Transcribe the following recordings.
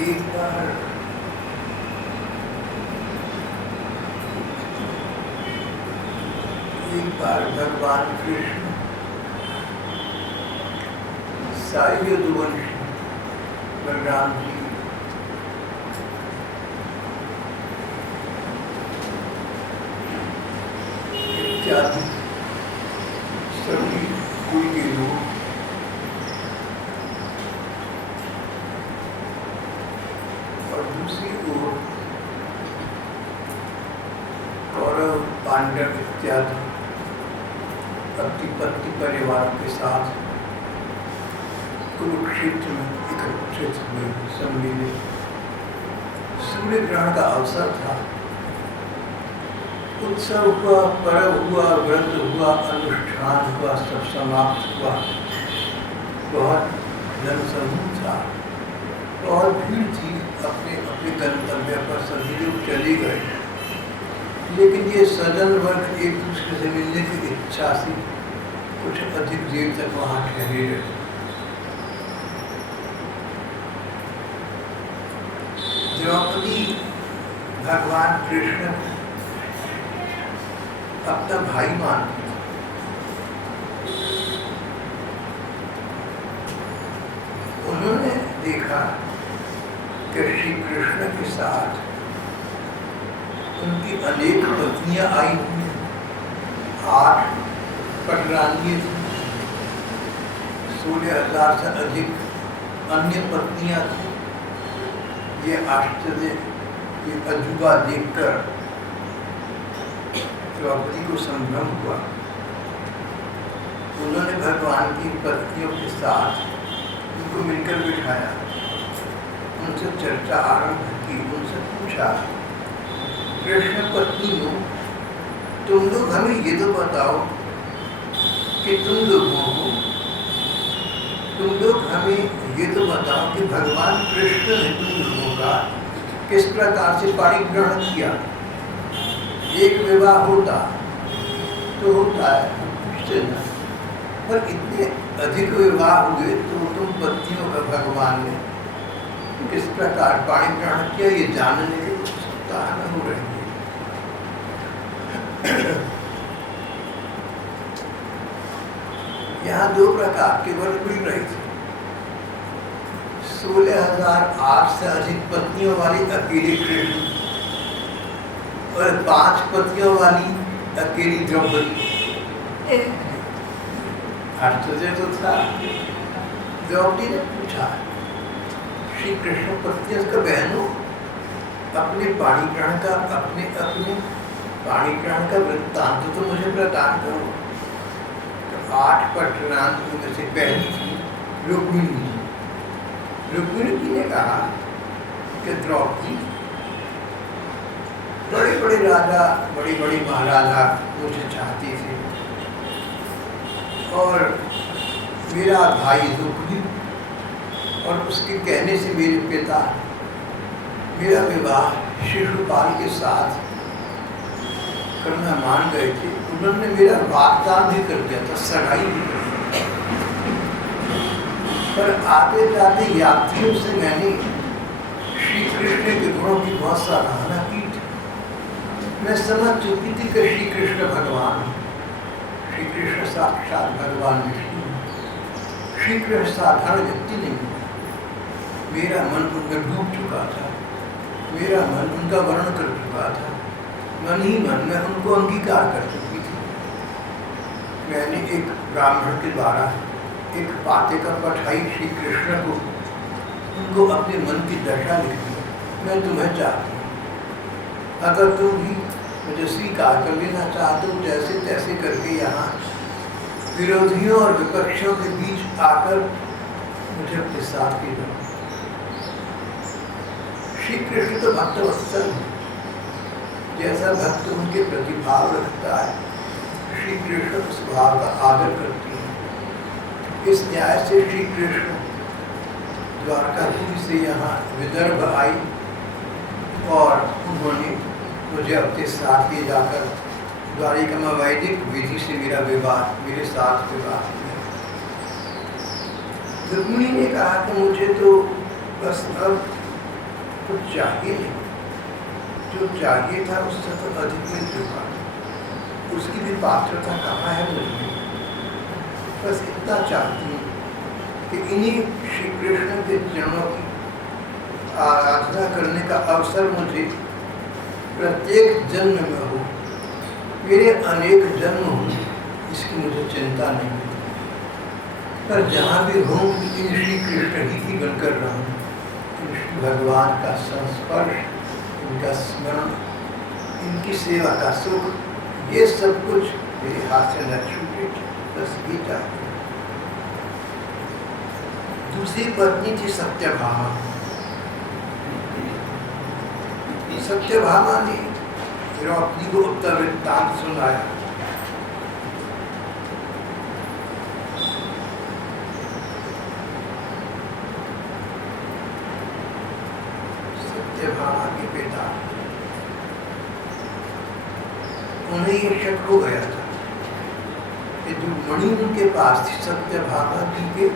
एक बार भगवान कृष्ण साई यदुवंशी बलराम जी इत्यादि सभी कुल के लोग और दूसरी ओर कौरव पांडव इत्यादि पति पत्नी परिवार के साथ कुरुक्षेत्र में एकत्रित हुए सम्मिलित। सूर्य ग्रहण का अवसर था। उत्सव हुआ, पर्व हुआ, व्रत हुआ, अनुष्ठान हुआ, सब समाप्त हुआ। बहुत जनसमूह था, बहुत भीड़ थी। अपने अपने गंतव्य पर सभी लोग चले गए, लेकिन ये सज्जन वर्ग एक दूसरे से मिलने की इच्छा से कुछ अधिक देर तक वहाँ ठहरे रहे। द्रौपदी भगवान कृष्ण अपना भाई मानती थी। उन्होंने देखा कि श्री कृष्ण के साथ उनकी अनेक पत्नियां आई हुई, 8 पटरानियां थी, 16,000 से अधिक अन्य पत्नियां थी। ये आश्चर्य, ये अजूबा देखकर द्रौपदी को संभ्रम हुआ। उन्होंने भगवान की पत्नियों के साथ उनको मिलकर बिठाया, उनसे चर्चा आरंभ की, उनसे पूछा, कृष्ण पत्नियों, तुम लोग हमें ये तो बताओ कि तुम लोग हमें ये तो बताओ कि भगवान कृष्ण ने तुम लोगों का किस प्रकार से परिग्रहण किया। एक विवाह होता तो होता है, पूछते ना, पर इतने अधिक विवाह हुए तो तुम पत्नियों का भगवान ने किस प्रकार परिग्रहण किया, ये जानने की उत्सुकता न हो रही है। यहाँ 2 प्रकार के वर्ग मिल रहे थे। 16,008 से अधिक पत्नियों वाली अकेली कृष्ण और 5 पत्नियों वाली अकेली द्रौपदी। आश्चर्य तो था। द्रौपदी ने पूछा, श्री कृष्ण पत्नियों का बहनों, अपने पाणिग्रहण का वृत्तांत तो मुझे प्रदान करो। तो 8 पटरानियों में से पहली थी रुक्मिणी। रुक्मिणी जी ने कहा कि द्रौपदी, बड़े बड़े राजा, बड़ी बड़ी महाराजा मुझे चाहती थी, और मेरा भाई रुक्मी और उसके कहने से मेरे पिता मेरा विवाह शिशुपाल के साथ करना मान गए थे। उन्होंने मेरा वाग्दान भी कर दिया था, सगाई भी कर दी। पर आते जाते यात्रियों से मैंने श्री कृष्ण के गुणों की बहुत सराहना की थी। मैं समझ चुकी थी कि श्री कृष्ण भगवान, श्री कृष्ण साक्षात भगवान विष्णु, श्री कृष्ण साधारण व्यक्ति नहीं। मेरा मन उनमें डूब चुका था, मेरा मन उनका वर्णन कर चुका था, मन ही मन में उनको अंगीकार कर चुकी थी। मैंने एक ब्राह्मण के द्वारा एक पातिका पठाई श्री कृष्ण को, उनको अपने मन की दशा लिख दी। मैं तुम्हें चाहती हूँ, अगर तुम भी मुझे स्वीकार कर लेना चाहते हो, जैसे तैसे करके यहाँ विरोधियों और विपक्षियों के बीच आकर मुझे अपने साथ ले लो। श्री कृष्ण तो भक्त वत्सल है, जैसा भक्त उनके प्रति भाव रखता है, श्री कृष्ण उस भाव का आदर करती है। इस न्याय से श्री कृष्ण द्वारकाधीश से यहाँ विदर्भ आई और उन्होंने मुझे अपने साथ ले जाकर द्वारिका में वैदिक विधि से मेरा विवाह, मेरे साथ विवाह किया। रुक्मिणी ने कहा कि मुझे तो बस अब कुछ चाहिए नहीं, जो चाहिए था उससे तो अधिक मिल चुका, उसकी भी पात्रता कहाँ है मुझे। बस इतना चाहती हूँ कि इन्हीं श्री कृष्ण के चरणों की आराधना करने का अवसर मुझे प्रत्येक जन्म में हो। मेरे अनेक जन्म हों इसकी मुझे चिंता नहीं, पर जहाँ भी हूँ इन श्री कृष्ण ही की बनकर रहूँ, इन श्री भगवान का संस्पर्श, इनका स्मरण, इनकी सेवा का सुख, ये सब कुछ मेरे हाथ से न छूटे, बस ये चाहती हूँ। दूसरी पत्नी थी सत्यभामा। सत्यभामा ने द्रौपदी को उत्तर वृत्तांत सुनाया। सत्यभामा के पिता, उन्हें ये शक हो गया था कि जो मणि उनके पास थी, सत्यभामा जी के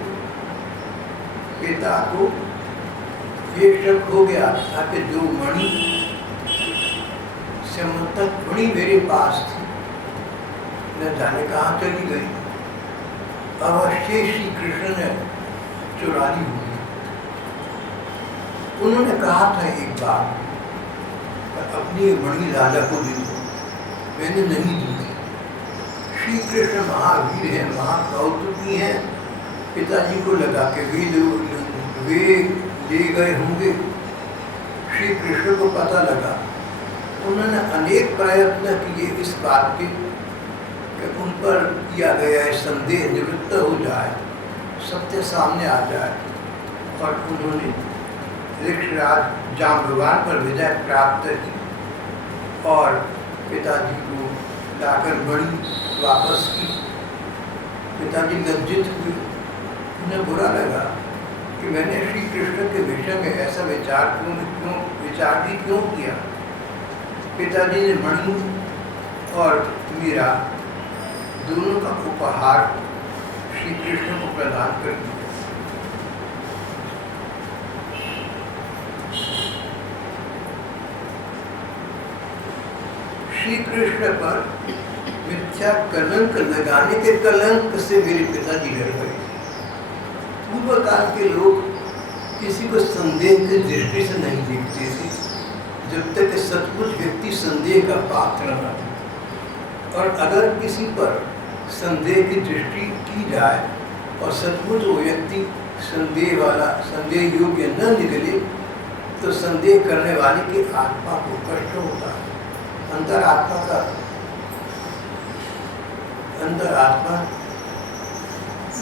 पिता को ये शक हो गया था कि जो मणि समंतक मणि मेरे पास थी, न जाने कहाँ चली गई, अवश्य श्री कृष्ण ने चुरा ली होगी। उन्होंने कहा था एक बार, अपनी मणि राजा को दे दो, मैंने नहीं दी। श्री कृष्ण महावीर है, महाकौतुकी हैं, पिताजी को लगा के वे ले गए होंगे। श्री कृष्ण को पता लगा, उन्होंने अनेक प्रयत्न किए इस बात के कि उन पर किया गया संदेह निवृत्त हो जाए, सत्य सामने आ जाए, और उन्होंने ऋषराज जाम्बवान पर विजय प्राप्त की और पिताजी को लाकर मणि वापस की। पिताजी लज्जित हुए, उन्हें बुरा लगा कि मैंने श्री कृष्ण के विषय में ऐसा विचार भी क्यों किया। पिताजी ने मणि और मीरा दोनों का उपहार श्री कृष्ण को प्रदान कर दिया। श्री कृष्ण पर मिथ्या कलंक लगाने के कलंक से मेरे पिताजी डर गए। पूर्व काल के लोग किसी को संदेह की दृष्टि से नहीं देखते थे, जब तक सचमुच व्यक्ति संदेह का पात्र न हो। और अगर किसी पर संदेह की दृष्टि की जाए और सचमुच वो व्यक्ति संदेह योग्य न निकले, तो संदेह करने वाले की आत्मा को कष्ट होता है। अंतरात्मा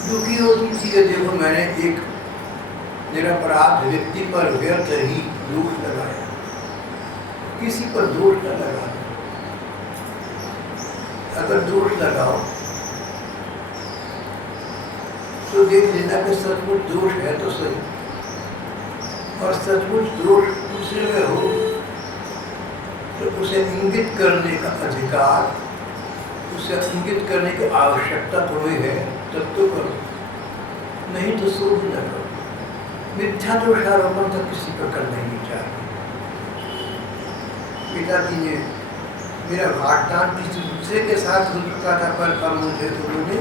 दुखी होती थी कि देखो मैंने एक निरपराध व्यक्ति पर व्यर्थ ही दोष लगाया, किसी पर दोष न लगा। अगर दोष लगाओ तो देख लेना कि सचमुच दोष है तो सही, और सचमुच दोष दूसरे में हो तो उसे इंगित करने का अधिकार, उसे इंगित करने की आवश्यकता तुम्हें है, तब तो करो, नहीं तो सो भी न करो। मिथ्या दोषारोपण तो किसी पर करना ही नहीं चाहिए। पिताजी ने मेरा वाग्दान किसी दूसरे के साथ हो चुका था, पर अब मुझे तो उन्होंने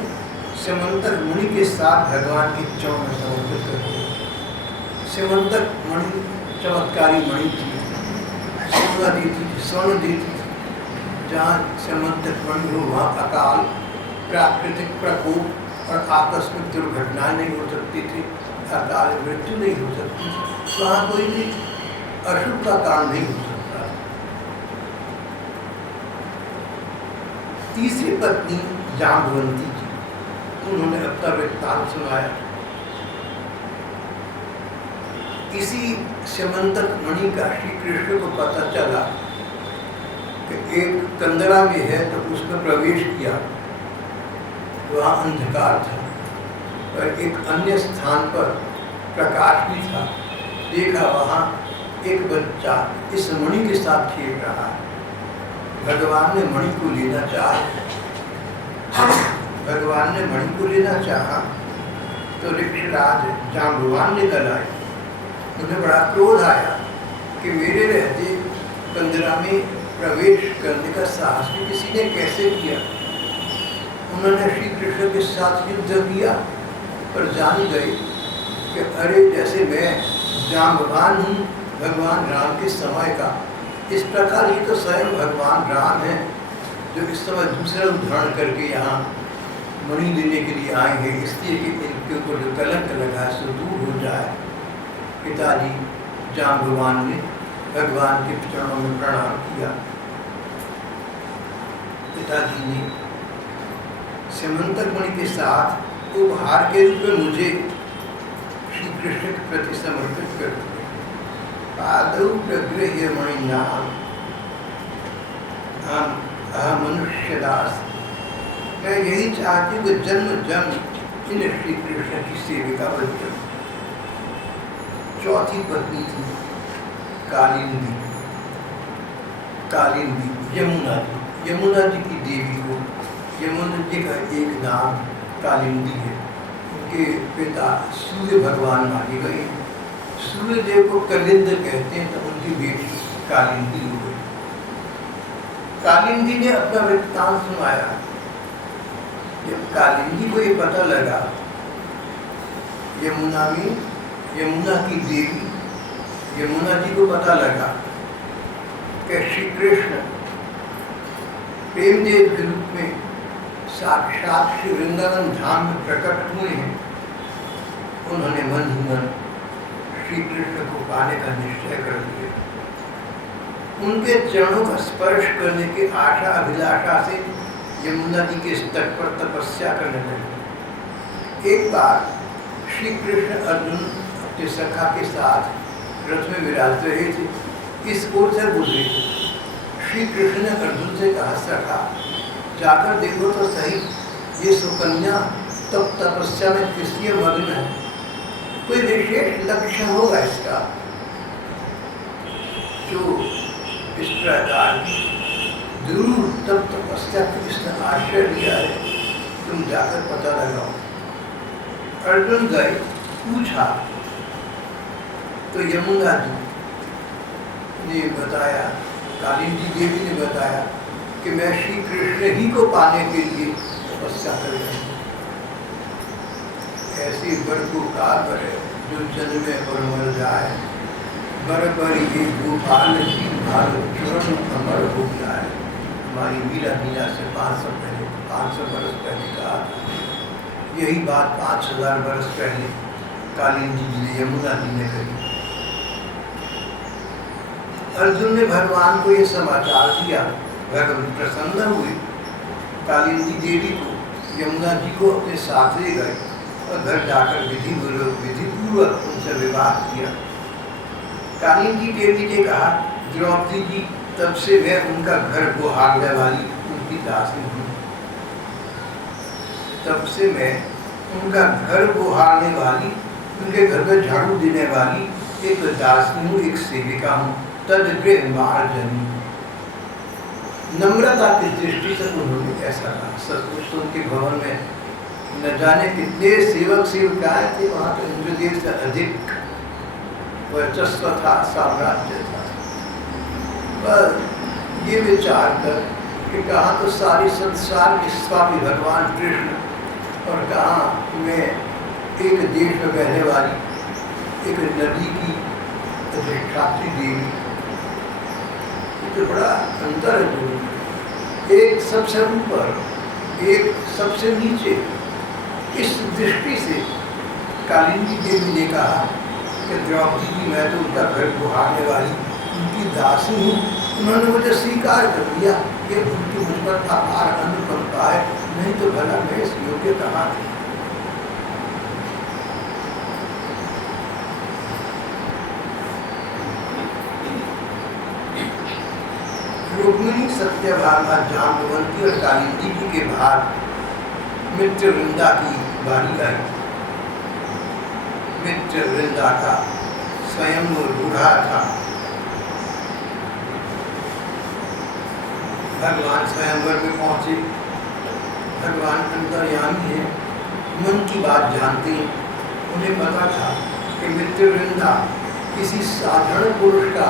समंतक मुनि के साथ भगवान की चौन में समर्पित कर दिया। समंतक मणि चमत्कारी मणि थी, स्वर्ण दी थी। जहाँ समंतक मणि हो वहाँ अकाल, प्राकृतिक प्रकोप और आकस्मिक दुर्घटनाएं नहीं हो सकती थी, अकाल मृत्यु नहीं हो सकती थी, वहाँ कोई भी अशुभ का काम नहीं हो सकता। तीसरी पत्नी जाम्बवंती जी, उन्होंने अपना वृत्तांत सुनाया। इसी समंतक मणि का श्री कृष्ण को पता चला कि एक कंदरा में है, तो उसमें प्रवेश किया, वहाँ अंधकार था, और एक अन्य स्थान पर प्रकाश भी था। देखा वहाँ एक बच्चा इस मणि के साथ खेल रहा है। भगवान ने मणि को लेना चाहा, तो ऋषराज जाम्बवान निकल आए। उन्हें बड़ा क्रोध आया कि मेरे रहते कंदरा में प्रवेश करने का साहस भी किसी ने कैसे किया। उन्होंने श्री कृष्ण के साथ युद्ध किया, पर जान गए कि अरे जैसे मैं जाम्बवान हूँ भगवान राम के समय का, इस प्रकार ये तो स्वयं भगवान राम है जो इस समय दूसरा उदाहरण करके यहाँ मणि लेने के लिए आए हैं, इसलिए कि इनके ऊपर जो कलंक लगा है सो दूर हो जाए। पिताजी जाम्बवान ने भगवान के चरणों में प्रणाम किया। पिताजी ने समंतक मणि के साथ उपहार के रूप में मुझे श्री कृष्ण के प्रति समर्पित कर दिया। पादौ प्रगृह्य मणिनाम मनुष्य दास। मैं यही चाहती हूँ कि जन्म जन्म इन श्री कृष्ण की सेविका बन जाऊँ। चौथी पत्नी थी कालिंदी। कालिंदी यमुना जी, यमुना जी की देवी को, यमुना जी का एक नाम कालिंदी है। उनके पिता सूर्य भगवान माने गए। सूर्य देव को कलिंद कहते हैं, तो उनकी बेटी कालिंदी हो गई। कालिंदी ने अपना वृत्तांत सुनाया। जब कालिंदी को ये पता लगा यमुना में, यमुना की देवी यमुना जी को पता लगा कि श्री कृष्ण प्रेमदेव के रूप में साक्षात श्री वृंदावन धाम में प्रकट हुए हैं, उन्होंने मन ही मन श्री कृष्ण को पाने का निश्चय कर लिया। उनके चरणों का स्पर्श करने की आशा अभिलाषा से यमुना जी के तट पर तपस्या करने लगे। एक बार श्री कृष्ण अर्जुन अपने सखा के साथ रथ में विराज रहे थे। इस ओर से गुजरे। श्री कृष्ण ने अर्जुन से कहा, सखा जाकर देखो तो सही, ये सुकन्या तब तपस्या में किस लिए मग्न है, कोई विशेष लक्ष्य होगा इसका जो इस प्रकार की जरूर तब तपस्या को इसने आश्रय लिया है, तुम जाकर पता लगाओ। अर्जुन गए, पूछा तो यमुना जी ने बताया, कालिंदी देवी ने बताया कि मैं श्री कृष्ण ही को पाने के लिए तपस्या कर रही हूँ। ऐसी बर को काल है जो जन्मे और मर जाए, बर पर ये गोपाल की भारत चरण अमर हो जाए। हमारी मीरा से 500 बरस पहले कहा था। यही बात 5000 बरस पहले कालिंदी जी ने यमुना जी ने कही। अर्जुन ने भगवान को ये समाचार दिया, भगवान प्रसन्न हुए। कालिंदी देवी को यमुना जी को अपने साथ ले गए और घर जाकर विधिपूर्वक उनसे विवाह किया। कालिंदी देवी ने कहा, द्रौपदी जी तब से मैं उनका घर गुहारने वाली उनकी दासी हूँ। तब से मैं उनका घर गुहारने वाली, उनके घर में झाड़ू देने वाली एक दासी हूँ, एक सेविका हूँ। तदगृह मार्जनी। नम्रता की दृष्टि से उन्होंने ऐसा कहा। सचमुच उनके भवन में न जाने कितने सेवक सेविकाएं थे, वहाँ तो इंद्रदेव से अधिक वर्चस्व था, साम्राज्य था। पर ये विचार कर कि कहाँ तो सारी संसार के स्वामी भगवान कृष्ण और कहाँ मैं एक देश में बहने वाली एक नदी की अधिष्ठात्री देवी, तो बड़ा अंतर है। एक सबसे ऊपर, एक सबसे नीचे। इस दृष्टि से कालिंदी देवी ने कहा कि द्रौपदी जी मैं तो उनका घर गुहारने वाली उनकी दासी हूँ। उन्होंने मुझे स्वीकार कर दिया कि उनकी मुझ पर अपार अनुकंपा है, नहीं तो भला मैं इस योग्य कहाँ थी। रुक्मिणी, सत्यभामा, जाम्बवंती और कालिंदी जी के बाद मित्रवृंदा की बारी आई। मित्रवृंदा का स्वयं रूढ़ा था। भगवान स्वयंवर में पहुंचे। भगवान अंतर्यामी है, मन की बात जानते हैं। उन्हें पता था कि मित्रवृंदा किसी साधारण पुरुष का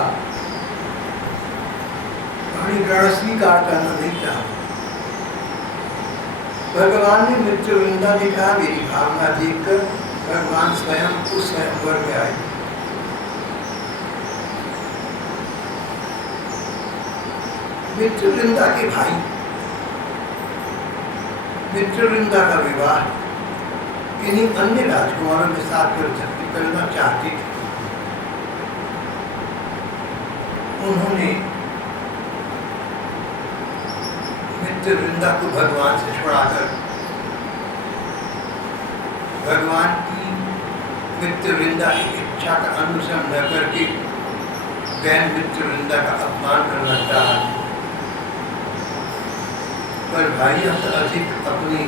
ग्रहण स्वीकार करना नहीं चाहता। भगवान ने मित्रवृंदा ने कहा, मेरी भावना देखकर भगवान स्वयं उस स्वयंवर में आए। मित्रवृंदा के भाई, मित्रवृंदा का विवाह किन्हीं अन्य राजकुमारों के साथ करना चाहते थे। उन्होंने मित्रवृंदा को भगवान से छुड़ाकर भगवान की मित्रवृंदा की इच्छा का अनुसरण न करके बहन मित्रवृंदा का अपमान करना चाहा। पर भाइयों से अधिक अपने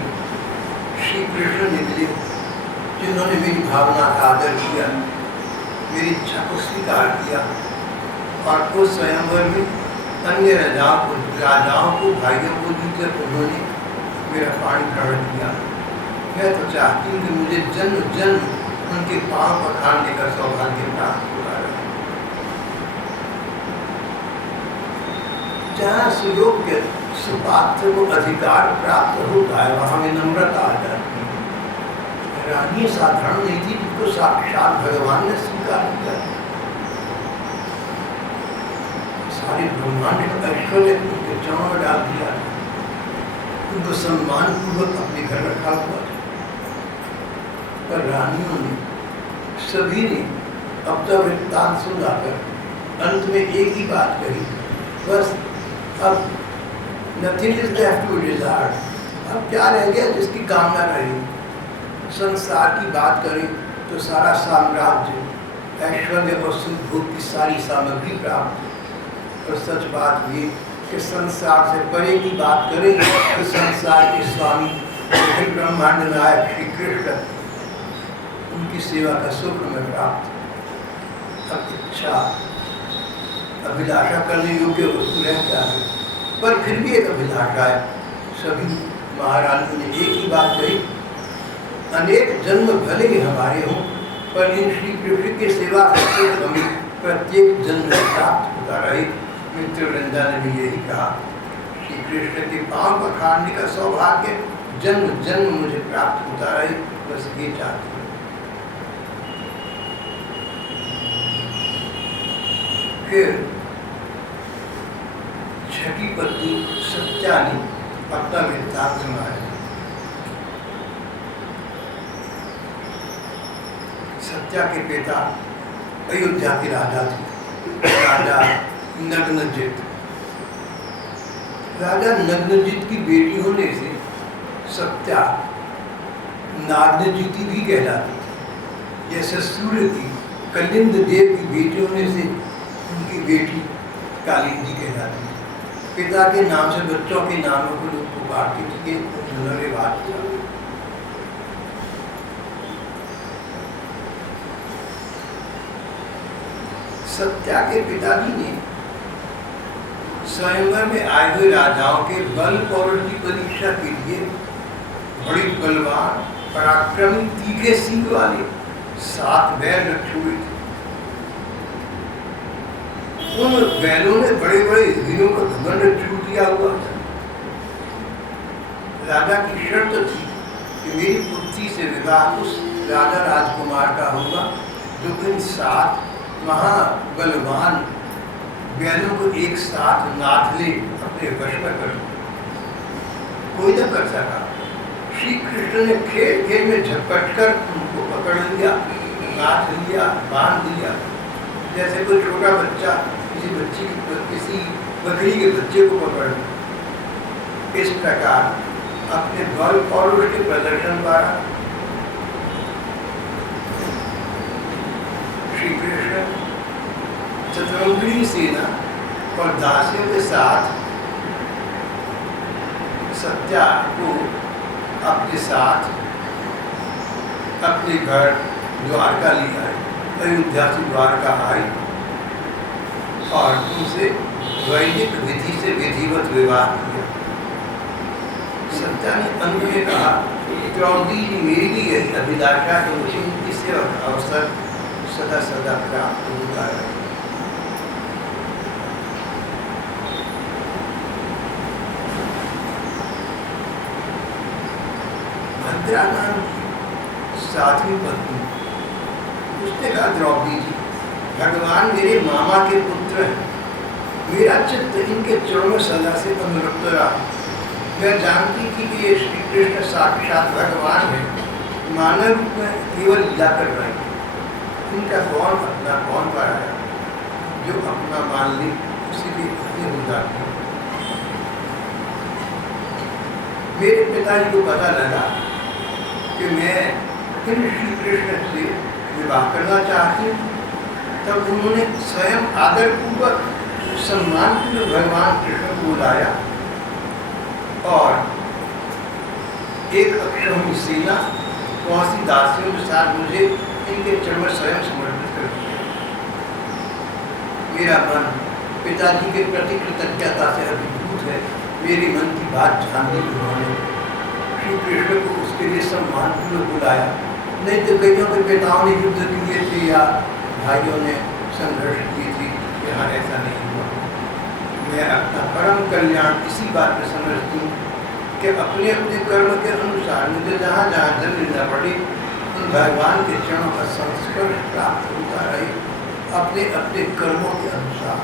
श्री कृष्ण निकले, जिन्होंने मेरी भावना का आदर किया, मेरी इच्छा को स्वीकार किया और उस स्वयंवर में अन्य राजाओं को भाइयों को जीकर उन्होंने मेरा पाणी ग्रहण किया। मैं तो चाहती हूँ कि मुझे जन्म जन्म उनके पांव पखारने का सौभाग्य प्राप्त हो रहा है। जहाँ सुयोग्य सुपात्र को अधिकार प्राप्त होता है, वहां विनम्रता आ जाती है। रानी साधारण नहीं थी, जिनको साक्षात भगवान ने स्वीकार किया। सारे ब्रह्मांड का ऐश्वर्य उनके चरणों में डाल दिया, उनको सम्मान पूर्वक अपने घर रखा हुआ था। पर रानियों ने, सभी ने अब तक वृत्तांत सुनाकर अंत में एक ही बात कही, बस अब nothing is left to desire। अब क्या रह गया जिसकी कामना रही। संसार की बात करें तो सारा साम्राज्य, ऐश्वर्य और सुख भोग की सारी सामग्री प्राप्त। और सच बात ये कि संसार से परे की बात करें तो संसार के स्वामी ब्रह्मांड नायक श्री कृष्ण, उनकी सेवा का सुख में प्राप्त। अब इच्छा अभिलाषा करने योग्य वस्तु रह क्या है, पर फिर भी एक अभिलाषा है। सभी महारानियों ने एक ही बात कही, अनेक जन्म भले ही हमारे हों, पर इन श्री कृष्ण की सेवा करते हमें प्रत्येक जन्म प्राप्त होता रहे। मित्रवृंदा ने भी यही कहा, श्री कृष्ण के पांव पखारने का सौभाग्य जन्म जन्म मुझे प्राप्त होता रहे, बस ये चाहती हूँ। फिर छठी पत्नी सत्या ने अपना वृत्तांत सुनाया। सत्या के पिता अयोध्या के राजा थे, राजा नग्नजित। राजा नग्नजित की बेटी होने से सत्या नाग्नजिती भी कहलाती थी। जैसे सूर्य की कलिंद देव की बेटी होने से उनकी बेटी कालिंदी कहलाती थी। पिता के नाम से बच्चों के नामों को लोग पुकारते थे, उन्होंने बात किया। सत्या के पिताजी ने स्वयंवर में आए हुए राजाओं के बल पौरुष की परीक्षा के लिए बड़ी बलवान, पराक्रमी, तीखे सींग वाले 7 बैल रखे हुए थे। उन बैलों ने बड़े बड़े हीरों का घमंड छूट दिया हुआ था। राजा की शर्त थी कि मेरी पुत्री से विवाह उस राजा राजकुमार का होगा जो इन 7 महाबलवान बैलों को एक साथ नाथ ले अपने वश में कर। कोई न कर सका। श्री कृष्ण ने खेल खेल में झपट कर उनको पकड़ लिया, नाथ लिया, बांध दिया। जैसे कोई छोटा बच्चा किसी बकरी के बच्चे को पकड़। इस प्रकार अपने बल और उसके प्रदर्शन द्वारा श्री कृष्ण चतुरंगी सेना और दासियों के साथ सत्या को अपने साथ अपने घर द्वारका ले आए। अयोध्या से द्वारका आए और उनसे वैदिक विधि से विधिवत विवाह किया। सत्या ने अंत में कहा, द्रौपदी जी मेरी भी यही अभिलाषा कि मुझे इनकी सेवा का अवसर सदा सदा प्राप्त होता है। भद्रा नाम की साध्वी पत्नी, उसने कहा द्रौपदी जी, भगवान मेरे मामा के पुत्र हैं, मेरा चित्त इनके चरणों में सदा से अनुरक्त रहा। मैं जानती थी कि ये श्री कृष्ण साक्षात भगवान है, मानव रूप में केवल लीला कर रहे हैं। इनका कौन अपना कौन पराया, जो अपना मान ली उसी के अपने हो जाते हैं। मेरे पिताजी को पता लगा कि मैं इन श्री कृष्ण से विवाह करना चाहती हूँ, तब उन्होंने स्वयं आदरपूर्वक सम्मानपूर्वक भगवान कृष्ण को बुलाया और एक अक्षौहिणी सेना बहुत सी दासियों के साथ मुझे इनके चरण में स्वयं समर्पित कर दिया। मेरा मन पिताजी के प्रति कृतज्ञता से अभिभूत है। मेरी मन की बात जान ली उन्होंने, श्री कृष्ण को उसके लिए सम्मानपूर्वक बुलाया। नहीं तो कईयों के पिताओं ने युद्ध किए थे या भाइयों ने संघर्ष किए थे, यहाँ ऐसा नहीं हुआ। मैं अपना परम कल्याण इसी बात में समझती हूँ कि अपने अपने कर्म के अनुसार मुझे जहाँ जहाँ जन्म लेना पड़े उन भगवान के चरणों का संस्पर्श प्राप्त होता रहे, अपने अपने कर्मों के अनुसार।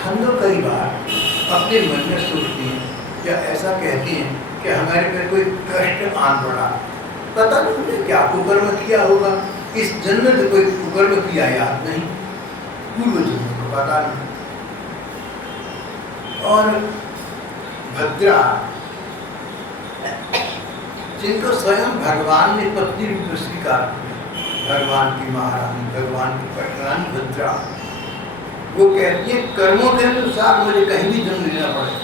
हम लोग कई बार अपने मन में सोचते हैं या ऐसा कहते हैं कि हमारे में कोई कष्ट आन पड़ा, पता नहीं हमने क्या कुकर्म किया होगा, इस जन्म में कोई कुकर्म किया याद नहीं, पूर्व जन्म को पता नहीं। और भद्रा, जिनको स्वयं भगवान ने पत्नी रूप में स्वीकार किया, भगवान की महारानी, भगवान की पटरानी भद्रा, वो कहती है कर्मों के अनुसार मुझे कहीं भी जन्म लेना पड़े,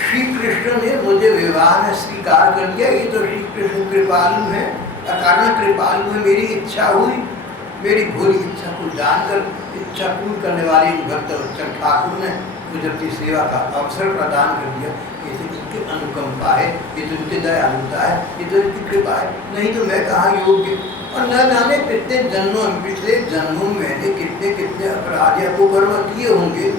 श्री कृष्ण ने मुझे विवाह में स्वीकार कर दिया। ये तो श्री कृष्ण कृपालु है, अकारण कृपालु है। मेरी इच्छा हुई, मेरी भोली इच्छा को जानकर इच्छा पूर्ण करने वाले भक्त वत्सल ठाकुर ने मुझे अपनी सेवा का अवसर प्रदान कर दिया। ये तो इनकी अनुकंपा है, ये तो इनकी दयालुता है, ये तो इनकी कृपा है, नहीं तो मैं कहाँ योग्य। और न जाने कितने जन्मों, पिछले जन्मों में मैंने कितने कितने अपराध या कुकर्म किए होंगे।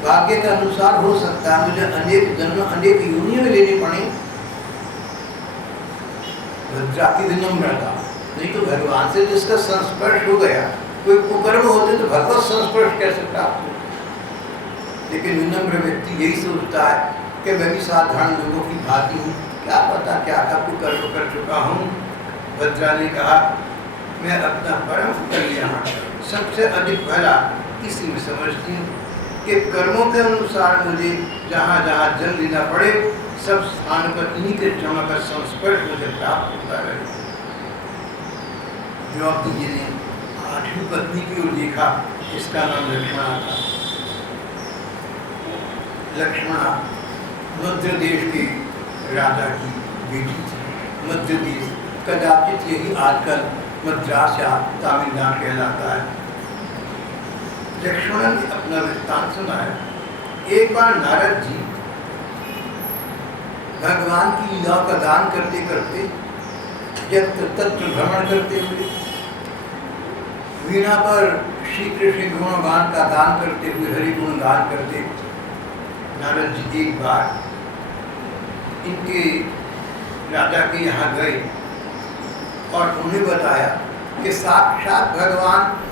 भाग्य के अनुसार हो सकता है मुझे अनेक जन्म अनेक योनियों में लेने पड़े। भद्रा की विनम्रता, नहीं तो भगवान से जिसका संस्पर्श हो गया, कोई कुकर्म होते तो भगवत संस्पर्श कैसे प्राप्त हो। लेकिन विनम्र व्यक्ति यही सोचता है कि मैं भी साधारण लोगों की भांति हूँ, क्या पता क्या क्या कुकर्म कर चुका हूँ। भद्रा ने कहा मैं अपना परम कल्याण सबसे अधिक भला इसी में समझती हूँ कि कर्मों के अनुसार मुझे जहाँ जहाँ जन्म लेना पड़े, सब स्थान पर इन्हीं के चरणों का संस्पर्श मुझे प्राप्त होता रहे। द्रौपदी जी ने 8वीं पत्नी की ओर देखा, इसका नाम लक्ष्मणा था। लक्ष्मणा मध्य देश के राजा की बेटी थी। मध्य देश कदाचित यही आजकल मद्रास या तमिलनाडु कहलाता है। लक्ष्मण ने अपना वृत्तांत सुनाया। एक बार नारद जी भगवान की लीलाओं का गान करते करते, यत्र तत्र भ्रमण करते हुए, वीणा पर श्री कृष्ण गुणगान का गान करते हुए, हरि गुण गान करते, नारद जी एक बार इनके राजा के यहाँ गए और उन्हें बताया कि साक्षात भगवान